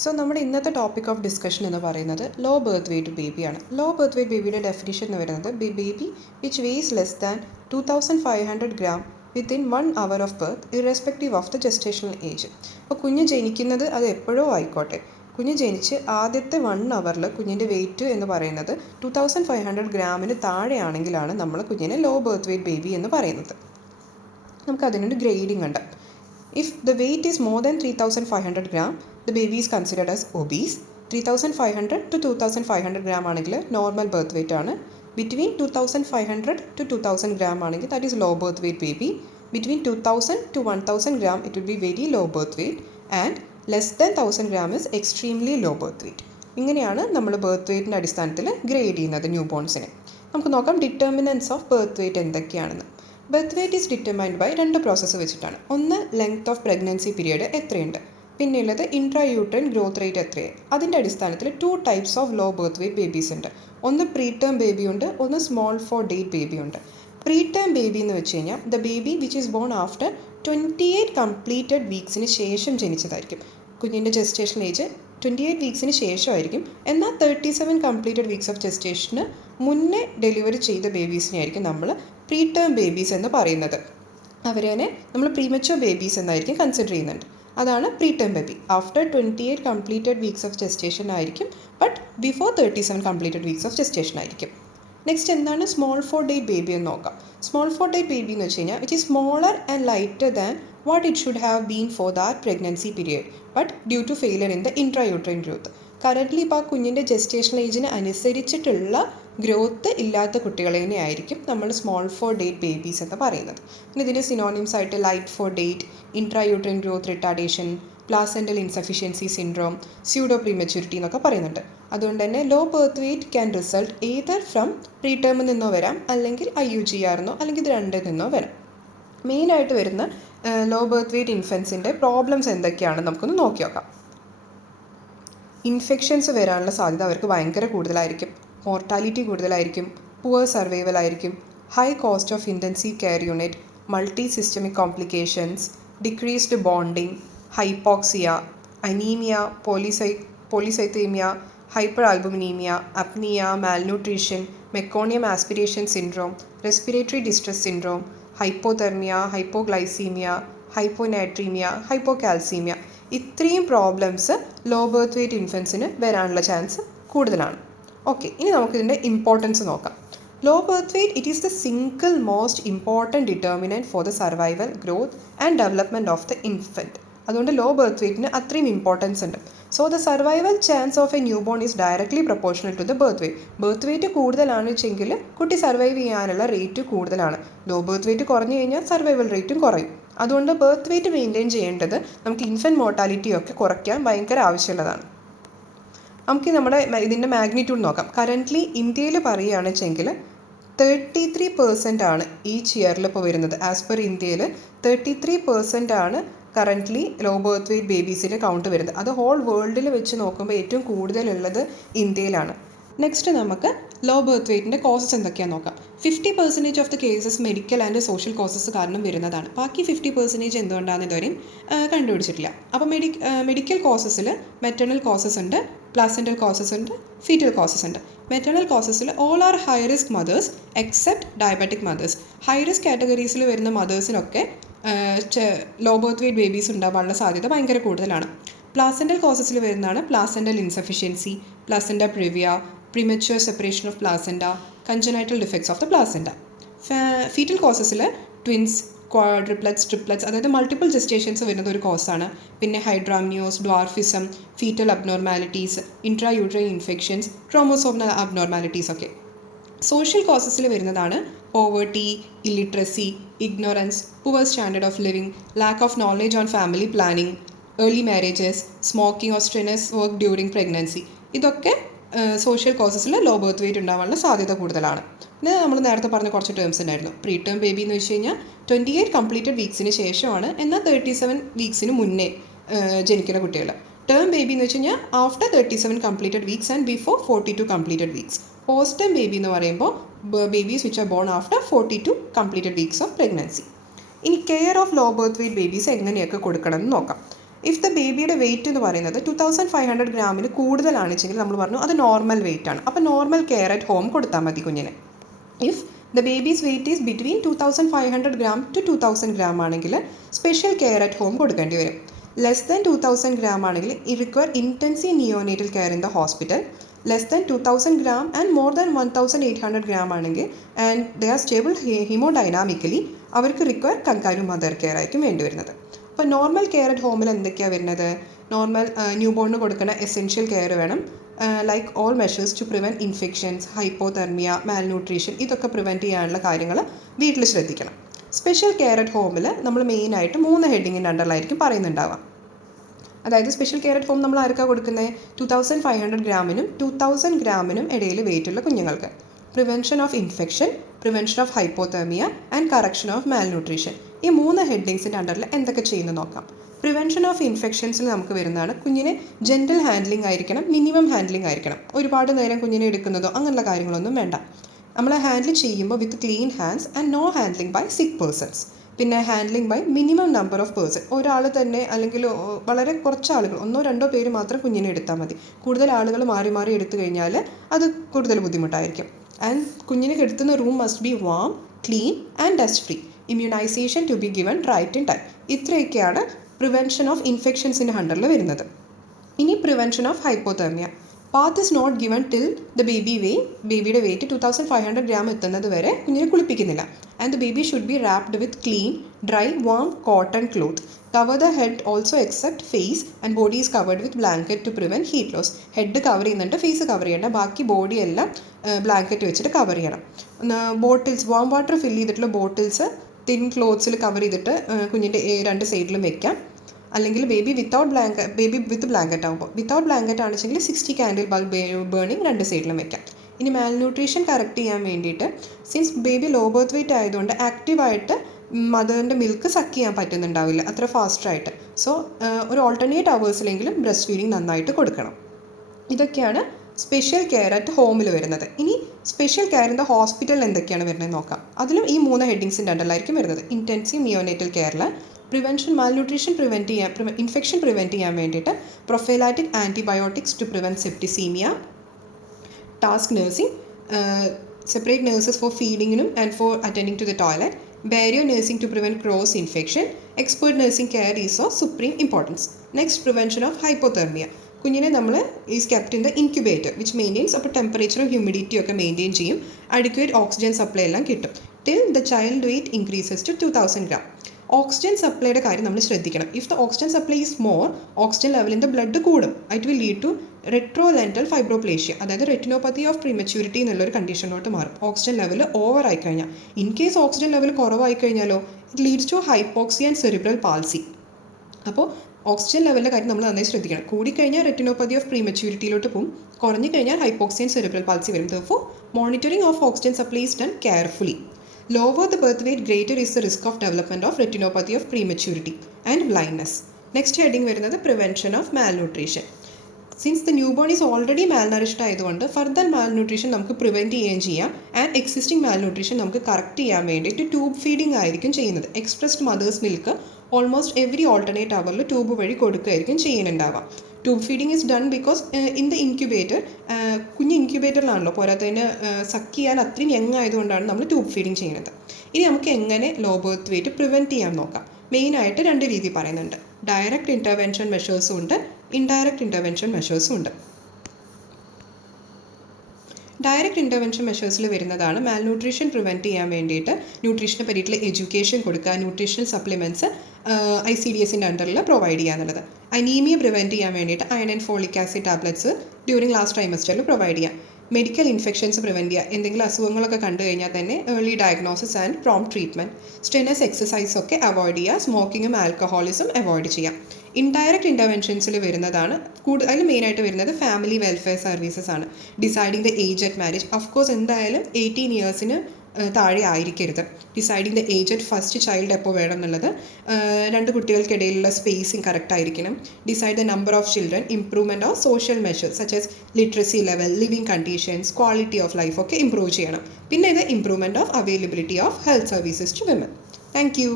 So നമ്മുടെ ഇന്നത്തെ topic of discussion എന്ന് പറയുന്നത് ലോ ബർത്ത് വെയ്റ്റ് ബേബിയാണ്. ലോ ബർത്ത് വെയ്റ്റ് ബേബിയുടെ ഡെഫിനിഷൻ എന്ന് പറയുന്നത് baby which weighs less than 2500 gram within 1 hour of birth irrespective of the gestational age. അപ്പോൾ കുഞ്ഞ് ജനിക്കുന്നത് അത് എപ്പോഴോ ആയിക്കോട്ടെ, കുഞ്ഞ് ജനിച്ച് ആദ്യത്തെ 1 hour കുഞ്ഞിൻ്റെ വെയിറ്റ് എന്ന് പറയുന്നത് 2500 ഗ്രാമിന് താഴെയാണെങ്കിലാണ് നമ്മൾ കുഞ്ഞിനെ ലോ ബർത്ത് വെയ്റ്റ് ബേബി എന്ന് പറയുന്നത്. നമുക്കതിനൊരു ഗ്രേഡിംഗ് ഉണ്ട്. If the weight is more than 3500 gram, the baby is considered as obese. 3500 to 2500 gram ആണെങ്കിൽ നോർമൽ ബർത്ത് വെയ്റ്റ് ആണ്. ബിറ്റ്വീൻ 2500 to 2000 gram ആണെങ്കിൽ that is low birth weight baby. Between 2000 to 1000 gram it will be very low birth weight and less than 1000 gram is extremely low birth weight. ഇങ്ങനെയാണ് നമ്മൾ birth വെയ്റ്റിൻ്റെ അടിസ്ഥാനത്തിൽ grade ചെയ്യുന്നത് new ബോൺസിനെ. നമുക്ക് നോക്കാം determinants of birth weight എന്തൊക്കെയാണെന്ന്. Birth weight is determined by 2 process വെച്ചിട്ടാണ്. ഒന്ന് ലെങ്ത് ഓഫ് പ്രഗ്നൻസി പീരീഡ് എത്രയുണ്ട്, പിന്നെയുള്ളത് ഇൻട്രാ യൂട്രൈൻ ഗ്രോത്ത് റേറ്റ് എത്രയാണ്. അതിൻ്റെ അടിസ്ഥാനത്തിൽ 2 types of low birth weight babies ഉണ്ട്. ഒന്ന് പ്രീ ടേം ബേബി ഉണ്ട്, ഒന്ന് സ്മോൾ ഫോർ ഡേറ്റ് ബേബി ഉണ്ട്. പ്രീ ടേം ബേബി എന്ന് വെച്ച് കഴിഞ്ഞാൽ the baby which is born after 28 completed വീക്സിന് ശേഷം ജനിച്ചതായിരിക്കും. കുഞ്ഞിൻ്റെ ജസ്റ്റേഷൻ ഏജ് 28 വീക്സിന് ശേഷമായിരിക്കും. എന്നാൽ 37 കംപ്ലീറ്റഡ് വീക്സ് ഓഫ് ജസ്റ്റേഷന് മുന്നേ ഡെലിവറി ചെയ്ത ബേബീസിനെ ആയിരിക്കും നമ്മൾ പ്രീ ടേം ബേബീസ് എന്ന് പറയുന്നത്. അവരെ നമ്മൾ പ്രീമച്വർ ബേബീസ് എന്നായിരിക്കും കൺസിഡർ ചെയ്യുന്നുണ്ട്. അതാണ് pre term baby. After 28 completed weeks of gestation ആയിരിക്കും, but before 37 completed weeks of gestation ആയിരിക്കും. നെക്സ്റ്റ് എന്താണ് സ്മോൾ ഫോർ ഡേറ്റ് ബേബി എന്ന് നോക്കാം. സ്മോൾ ഫോർ ഡേറ്റ് ബേബി എന്ന് വെച്ച് കഴിഞ്ഞാൽ which is smaller and lighter than what it should have been for that pregnancy period but due to failure in the intrauterine growth. Currently ഇപ്പോൾ ആ കുഞ്ഞിൻ്റെ gestational ഏജിന് അനുസരിച്ചിട്ടുള്ള growth ഇല്ലാത്ത കുട്ടികളെ ആയിരിക്കും നമ്മൾ സ്മോൾ ഫോർ ഡേറ്റ് ബേബീസ് എന്ന് പറയുന്നത്. പിന്നെ ഇതിൻ്റെ സിനോണിംസ് ആയിട്ട് light for date, intrauterine growth retardation, placental insufficiency syndrome, pseudo prematurity എന്നൊക്കെ പറയുന്നുണ്ട്. അതുകൊണ്ട് തന്നെ low birth weight can result either from pre ടേമിൽ നിന്നോ വരാം, അല്ലെങ്കിൽ IUGR അല്ലെങ്കിൽ ഇത് രണ്ടിൽ നിന്നോ വരാം. മെയിനായിട്ട് വരുന്ന ലോ ബർത്ത് വെയ്റ്റ് ഇൻഫൻസിൻ്റെ പ്രോബ്ലംസ് എന്തൊക്കെയാണെന്ന് നമുക്കൊന്ന് നോക്കി നോക്കാം. ഇൻഫെക്ഷൻസ് വരാനുള്ള സാധ്യത അവർക്ക് ഭയങ്കര കൂടുതലായിരിക്കും, മോർട്ടാലിറ്റി കൂടുതലായിരിക്കും, പുവർ സർവൈവൽ ആയിരിക്കും, high cost of intensive care unit, multi systemic complications, decreased bonding, hypoxia, anaemia, polycythaemia, hyper albuminaemia, apnoea, malnutrition, meconium aspiration syndrome, respiratory distress syndrome, hypothermia, hypoglycaemia, hyponatraemia, hypocalcaemia. ഇത്രയും problems low birth weight ഇൻഫൻസിന് വരാനുള്ള chance കൂടുതലാണ്. Okay, ഇനി നമുക്കിതിൻ്റെ importance നോക്കാം. Low birth weight it is the single most important determinant for the survival, growth and development of the infant. അതുകൊണ്ട് law birth വെയ്റ്റിന് അത്രയും ഇമ്പോർട്ടൻസ് ഉണ്ട്. So the survival chance of a newborn is directly proportional to the birth weight. ബർത്ത് വെയ്റ്റ് കൂടുതലാണ് വെച്ചെങ്കിൽ കുട്ടി survive ചെയ്യാനുള്ള റേറ്റ് കൂടുതലാണ്. ലോ ബർത്ത് വെയ്റ്റ് കുറഞ്ഞു കഴിഞ്ഞാൽ സർവൈവൽ റേറ്റും കുറയും. അതുകൊണ്ട് ബർത്ത് വെയ്റ്റ് മെയിൻറ്റെയിൻ ചെയ്യേണ്ടത് നമുക്ക് ഇൻഫൻറ്റ് മോർട്ടാലിറ്റിയൊക്കെ കുറയ്ക്കാൻ ഭയങ്കര ആവശ്യമുള്ളതാണ്. നമുക്ക് നമ്മുടെ ഇതിൻ്റെ മാഗ്നിറ്റ്യൂഡ് നോക്കാം. കറൻ്റ്ലി ഇന്ത്യയിൽ പറയുകയാണെന്ന് വെച്ചെങ്കിൽ 33% ആണ് ഈച്ച് ഇയറിൽ ഇപ്പോൾ വരുന്നത്. ആസ് പെർ ഇന്ത്യയിൽ 33% ആണ് കറൻ്റ്ലി ലോ ബർത്ത് വെയ്റ്റ് ബേബീസിൻ്റെ കൗണ്ട് വരുന്നത്. അത് ഹോൾ വേൾഡിൽ വെച്ച് നോക്കുമ്പോൾ ഏറ്റവും കൂടുതലുള്ളത് ഇന്ത്യയിലാണ്. നെക്സ്റ്റ് നമുക്ക് ലോ ബർത്ത് വെയ്റ്റിൻ്റെ കോസസ് എന്തൊക്കെയാണെന്ന് നോക്കാം. 50% of the cases medical and social causes കാരണം വരുന്നതാണ്. ബാക്കി 50% എന്തുകൊണ്ടാണെന്ന് ഇതുവരെയും കണ്ടുപിടിച്ചിട്ടില്ല. അപ്പോൾ മെഡിക്കൽ കോസസിൽ മെറ്റേണൽ കോസസ് ഉണ്ട്, പ്ലാസെൻ്റൽ കോസസ് ഉണ്ട്, ഫീറ്റൽ കോസസ് ഉണ്ട്. മെറ്റേണൽ കോസസിൽ all are high risk mothers except diabetic mothers. High risk കാറ്റഗറീസിൽ വരുന്ന മദേഴ്സിനൊക്കെ ലോ ബർത്ത് വെയ്റ്റ് ബേബീസ് ഉണ്ടാവാനുള്ള സാധ്യത ഭയങ്കര കൂടുതലാണ്. പ്ലാസെൻ്റൽ കോസസിൽ വരുന്നതാണ് placental insufficiency, placenta praevia, premature separation of placenta, congenital defects of the placenta. Foetal കോസസിൽ ട്വിൻസ്, ക്വാഡ്രിപ്ലറ്റ്സ്, ട്രിപ്ലറ്റ്സ്, അതായത് മൾട്ടിപ്പിൾ ജസ്റ്റേഷൻസ് വരുന്നത് ഒരു കോസാണ്. പിന്നെ hydramnios, dwarfism, foetal abnormalities, intra uterine infections, chromosomal abnormalities ഒക്കെ. സോഷ്യൽ കോസസിൽ വരുന്നതാണ് poverty, illiteracy, ignorance, poor standard of living, lack of knowledge on family planning, early marriages, smoking or strenuous work during pregnancy. ഇതൊക്കെ social കോസസിൽ low birth weight ഉണ്ടാവാനുള്ള സാധ്യത കൂടുതലാണ്. പിന്നെ നമ്മൾ നേരത്തെ പറഞ്ഞ കുറച്ച് ടേംസ് ഉണ്ടായിരുന്നു. പ്രീ ടേം ബേബി എന്ന് വെച്ച് കഴിഞ്ഞാൽ 28 കംപ്ലീറ്റഡ് വീക്സിന് ശേഷമാണ്, എന്നാൽ 37 വീക്സിന് മുന്നേ ജനിക്കുന്ന കുട്ടികൾ. ടേം ബേബി എന്ന് വെച്ച് കഴിഞ്ഞാൽ after 37 completed weeks and before 42 completed weeks. Post term baby എന്ന് പറയുമ്പോൾ babies which are born after 42 completed weeks of pregnancy. ഇനി care of low birth weight babies എങ്ങനെയൊക്കെ കൊടുക്കണം എന്ന് നോക്കാം. ഇഫ് ദ ബേബിയുടെ വെയിറ്റ് എന്ന് പറയുന്നത് 2500 ഗ്രാമിന് കൂടുതലാണെന്നുവെച്ചെങ്കിൽ നമ്മൾ പറഞ്ഞു അത് നോർമൽ വെയിറ്റ് ആണ്. അപ്പോൾ നോർമൽ കെയർ അറ്റ് ഹോം കൊടുത്താൽ മതി കുഞ്ഞിന്. If the baby's weight is between 2500 gram to 2000 gram ആണെങ്കിൽ സ്പെഷ്യൽ കെയർ അറ്റ് ഹോം കൊടുക്കേണ്ടി വരും. ലെസ് ദാൻ 2000 ഗ്രാം ആണെങ്കിൽ require intensive neonatal care in the hospital. Less than 2000 gram and more than 1800 gram ആണെങ്കിൽ and they are stable haemodynamically അവർക്ക് require കൺകാരു mother care ആയിരിക്കും വേണ്ടി വരുന്നത്. അപ്പോൾ നോർമൽ കെയർ അറ്റ് ഹോമിൽ എന്തൊക്കെയാണ് വരുന്നത്? നോർമൽ ന്യൂ ബോണിന് കൊടുക്കുന്ന എസെൻഷ്യൽ കെയർ വേണം. Like all measures to prevent infections, hypothermia, malnutrition, ഇതൊക്കെ പ്രിവെൻറ്റ് ചെയ്യാനുള്ള കാര്യങ്ങൾ വീട്ടിൽ ശ്രദ്ധിക്കണം. സ്പെഷ്യൽ കെയർ അറ്റ് ഹോമിൽ നമ്മൾ മെയിനായിട്ട് 3 ഹെഡിങ്ങിൻ്റെ അണ്ടറിലായിരിക്കും പറയുന്നുണ്ടാവാം. അതായത് സ്പെഷ്യൽ കെയർ അറ്റ് ഹോം നമ്മൾ ആർക്കാണ് കൊടുക്കുന്നത്? 2500 ഗ്രാമിനും 2000 ഗ്രാമിനും ഇടയിൽ വെയിറ്റുള്ള കുഞ്ഞുങ്ങൾക്ക്. Prevention of infection, prevention of hypothermia and correction of malnutrition. ഈ 3 ഹെഡിങ്സിൻ്റെ അണ്ടറിൽ എന്തൊക്കെ ചെയ്യുന്നു നോക്കാം. പ്രിവെൻഷൻ ഓഫ് ഇൻഫെക്ഷൻസിൽ നമുക്ക് വരുന്നതാണ് കുഞ്ഞിന് ജെൻറ്റൽ ഹാൻഡ്ലിംഗ് ആയിരിക്കണം, മിനിമം ഹാൻഡ്ലിംഗ് ആയിരിക്കണം. ഒരുപാട് നേരം കുഞ്ഞിനെ എടുക്കുന്നതോ അങ്ങനെയുള്ള കാര്യങ്ങളൊന്നും വേണ്ട. നമ്മൾ ഹാൻഡിൽ ചെയ്യുമ്പോൾ with clean hands and no handling by sick persons. പിന്നെ handling by minimum number of person. ഒരാൾ തന്നെ അല്ലെങ്കിൽ വളരെ കുറച്ച് ആളുകൾ, 1-2 പേര് മാത്രം കുഞ്ഞിനെ എടുത്താൽ മതി. കൂടുതൽ ആളുകൾ മാറി മാറി എടുത്തു കഴിഞ്ഞാൽ അത് കൂടുതൽ ബുദ്ധിമുട്ടായിരിക്കും. ആൻഡ് കുഞ്ഞിനെ കിടത്തുന്ന room must be warm, clean and dust free. Immunisation to be given right in time. ഇത്രയൊക്കെയാണ് പ്രിവെൻഷൻ ഓഫ് ഇൻഫെക്ഷൻസിൻ്റെ അണ്ടറിൽ വരുന്നത്. ഇനി prevention of hypothermia. Bath is not given till the ബേബിയുടെ വെയിറ്റ് 2500 ഗ്രാം എത്തുന്നത് വരെ കുഞ്ഞിനെ കുളിപ്പിക്കുന്നില്ല. And the baby should be wrapped with clean, dry, warm cotton cloth. Cover the head also except face and body is covered with blanket to prevent heat loss. Head cover ചെയ്യുന്നുണ്ട്, face cover ചെയ്യേണ്ട, ബാക്കി body എല്ലാം blanket വെച്ചിട്ട് cover ചെയ്യണം. Bottles, warm water fill ചെയ്തിട്ടുള്ള bottles thin ക്ലോത്ത്സിൽ cover ചെയ്തിട്ട് കുഞ്ഞിൻ്റെ 2 സൈഡിലും വെക്കാം. അല്ലെങ്കിൽ ബേബി വിത്ത് ബ്ലാങ്കറ്റ് ആകുമ്പോൾ, വിത്തൗട്ട് ബ്ലാങ്കറ്റ് ആണെന്നുവെച്ചെങ്കിൽ 60 കാൻഡിൽ ബൾബ് ബേണിംഗ് 2 സൈഡിലും വെക്കാം. ഇനി മാൽന്യൂട്രീഷൻ കറക്റ്റ് ചെയ്യാൻ വേണ്ടിയിട്ട്, since baby low birth weight ആയതുകൊണ്ട് ആക്റ്റീവായിട്ട് മദറിൻ്റെ മിൽക്ക് സക്ക് ചെയ്യാൻ പറ്റുന്നുണ്ടാവില്ല അത്ര ഫാസ്റ്റായിട്ട്. സോ ഒരു ഓൾട്ടർനേറ്റ് അവേഴ്സിലെങ്കിലും ബ്രസ്റ്റ് ഫീഡിങ് നന്നായിട്ട് കൊടുക്കണം. ഇതൊക്കെയാണ് സ്പെഷ്യൽ കെയർ അറ്റ് ഹോമിൽ വരുന്നത്. ഇനി സ്പെഷ്യൽ കെയർ ഇൻ ദ ഹോസ്പിറ്റലിൽ എന്തൊക്കെയാണ് വരുന്നത് നോക്കാം. അതിലും ഈ 3 ഹെഡിങ്സിൻ്റെ അണ്ടറിലായിരിക്കും വരുന്നത്. ഇൻറ്റൻസീവ് നിയോനേറ്റൽ കെയറിൽ പ്രിവെൻഷൻ, മാൽന്യൂട്രീഷൻ ഇൻഫെക്ഷൻ പ്രിവെൻറ്റ് ചെയ്യാൻ വേണ്ടിയിട്ട് prophylactic antibiotics to prevent septicaemia, task nursing, separate nurses for ഫീഡിങ്ങിനും and for attending to the toilet, barrier nursing to prevent cross infection, expert nursing care is of supreme importance. Next, prevention of hypothermia. കുഞ്ഞിനെ നമ്മൾ is kept in the incubator which maintains, അപ്പോൾ ടെമ്പറേച്ചറും ഹ്യൂമിഡിറ്റിയും ഒക്കെ maintain ചെയ്യും. Adequate oxygen supply എല്ലാം കിട്ടും till the child weight increases to 2000 gram. Oxygen സപ്ലൈയുടെ കാര്യം നമ്മൾ ശ്രദ്ധിക്കണം. If the oxygen supply is more, oxygen level in the blood കൂടും. It will lead to retrolental fibroplasia, അതായത് റെറ്റിനോപ്പതി ഓഫ് പ്രീമച്യൂരിറ്റി എന്നുള്ളൊരു കണ്ടീഷനിലോട്ട് മാറും. ഓക്സിജൻ ലെവൽ ഓവർ ആയിക്കഴിഞ്ഞാൽ. ഇൻ കേസ് ഓക്സിജൻ ലെവൽ കുറവായി കഴിഞ്ഞാലോ it leads to hypoxia and cerebral palsy. അപ്പോൾ oxygen ലെവലിൻ്റെ കാര്യം നമ്മൾ നന്നായി ശ്രദ്ധിക്കണം. കൂടിക്കഴിഞ്ഞാൽ റെറ്റിനോപ്പതി ഓഫ് പ്രീമച്യൂരിറ്റിയിലോട്ട് പോകും, കുറഞ്ഞു കഴിഞ്ഞാൽ ഹൈപ്പോക്സിയ ആൻഡ് സെറിബ്രൽ പാൾസി വരും. Therefore, monitoring of oxygen supply is done carefully. Lower the birth weight, greater is the risk of development of retinopathy of prematurity and blindness. Next heading വരുന്നത് prevention of malnutrition. Since the newborn is already malnourished ആയതുകൊണ്ട് further malnutrition നമുക്ക് prevent ചെയ്യുകയും ചെയ്യാം. And existing malnutrition നമുക്ക് correct ചെയ്യാൻ വേണ്ടിയിട്ട് tube feeding ആയിരിക്കും ചെയ്യുന്നത്. Expressed mother's milk almost every alternate അവറിൽ ട്യൂബ് വഴി കൊടുക്കുകയായിരിക്കും ചെയ്യുന്നുണ്ടാവാം. Tube feeding is done because in the incubator, കുഞ്ഞ് ഇൻക്യുബേറ്ററിലാണല്ലോ, പോരാത്തതിന് സക്ക് ചെയ്യാൻ അത്രയും യങ് ആയതുകൊണ്ടാണ് നമ്മൾ ട്യൂബ് ഫീഡിംഗ് ചെയ്യുന്നത്. ഇനി നമുക്ക് എങ്ങനെ ലോ ബർത്ത് വെയിറ്റ് പ്രിവെൻറ്റ് ചെയ്യാൻ നോക്കാം. മെയിനായിട്ട് 2 രീതി പറയുന്നുണ്ട്. ഡയറക്റ്റ് ഇൻ്റർവെൻഷൻ മെഷേഴ്സും ഉണ്ട്, ഇൻഡയറക്റ്റ് ഇൻ്റർവെൻഷൻ മെഷേഴ്സും ഉണ്ട്. ഡയറക്റ്റ് ഇൻ്റർവെൻഷൻ മെഷേഴ്സിൽ വരുന്നതാണ് മാൽന്യൂട്രീഷൻ പ്രിവെൻറ്റ് ചെയ്യാൻ വേണ്ടിയിട്ട് ന്യൂട്രീഷനെ പറ്റിയിട്ടുള്ള എഡ്യൂക്കേഷൻ കൊടുക്കുക, ന്യൂട്രീഷണൽ സപ്ലിമെൻറ്റ്സ് ICDSൻ്റെ അണ്ടറിൽ പ്രൊവൈഡ് ചെയ്യുക എന്നുള്ളത്. അനീമിയ പ്രിവെൻറ്റ് ചെയ്യാൻ വേണ്ടിയിട്ട് iron and folic acid tablets during last ട്രൈമസ്റ്ററിൽ പ്രൊവൈഡ് ചെയ്യുക. മെഡിക്കൽ ഇൻഫെക്ഷൻസ് പ്രിവെൻറ്റ് ചെയ്യുക. എന്തെങ്കിലും അസുഖങ്ങളൊക്കെ കണ്ടു കഴിഞ്ഞാൽ തന്നെ early diagnosis and prompt treatment. Strenuous എക്സസൈസൊക്കെ അവോയ്ഡ് ചെയ്യുക. സ്മോക്കിങ്ങും ആൽക്കഹോളിസും അവോയ്ഡ് ചെയ്യുക. ഇൻഡയറക്റ്റ് ഇൻ്റർവെൻഷൻസിൽ വരുന്നതാണ് അതിൽ മെയിനായിട്ട് വരുന്നത് ഫാമിലി വെൽഫെയർ സർവീസസ് ആണ്. Deciding the age at marriage. Of course എന്തായാലും 18 ഇയേഴ്സിന് താഴെ ആയിരിക്കരുത്. Deciding the age at first child എപ്പോൾ വേണം എന്നുള്ളത്, 2 കുട്ടികൾക്കിടയിലുള്ള സ്പേസിങ് കറക്റ്റ് ആയിരിക്കണം. Decide the number of children, improvement of social measures such as literacy level, living conditions, quality of life ഒക്കെ ഇംപ്രൂവ് ചെയ്യണം. പിന്നെ ഇത് improvement of availability of health services to women. Thank U.